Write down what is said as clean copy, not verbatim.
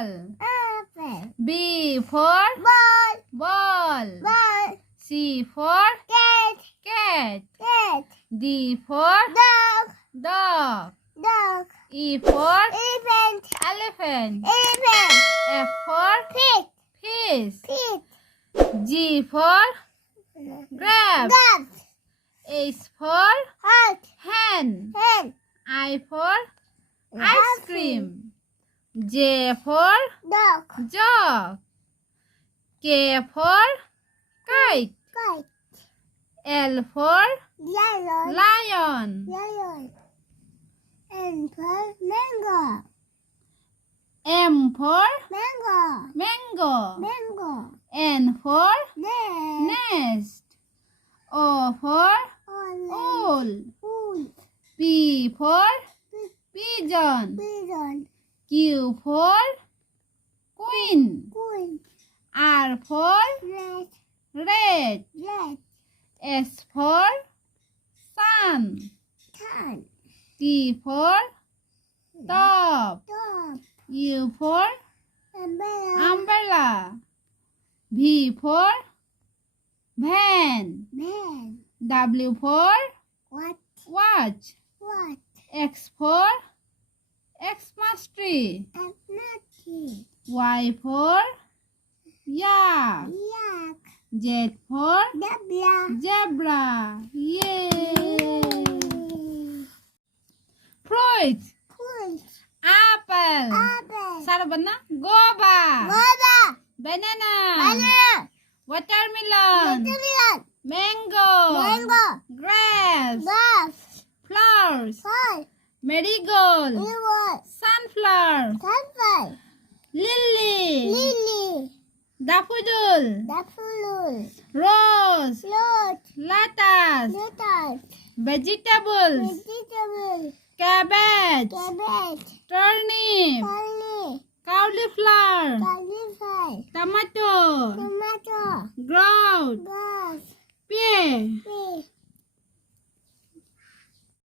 apple. Apple. B for Ball. ball. Ball. C for Cat. cat. Cat. D for Dog. dog. Dog. E for Elephant. elephant. Elephant. F for Pig. fish. Pig. G for grab. Dog. H for Heart. hen. Hen. I for ice cream. J for Dog. jog. K for kite. Kite. L for Lion. lion. Lion. And for mango. M for Mango. mango. Mango. N for Nest. nest. O for Orange. owl. Wood. P for pigeon. Pigeon. Q for queen. Queen. R for Red. red. Red. S for sun. Tan. T for top. Dog. U for Umbrella. umbrella. V for van. Man. W for What? watch. What? X for Xmas tree. A nutty. Y for yak. Yak. Z for Zebra. zebra. Yay! Fruit. Fruit. Apple. Apple. सारा बनना Gauba. Guava. Banana. Banana. Watermelon. Watermelon. Mango. Mango. Grass. Grass. Flowers. Fly. Marigold. Reward. Sunflower. Sunflower. Lily. Lily. Daffodil. Daffodil. Rose. Float. Lettuce. Lettuce. Vegetables. Vegetable. Cabbage. Cabbage. Turnip. Garlic. Cauliflower. Cauliflower. Tomato. Tomato. Grout. Grass. Pear. Pig.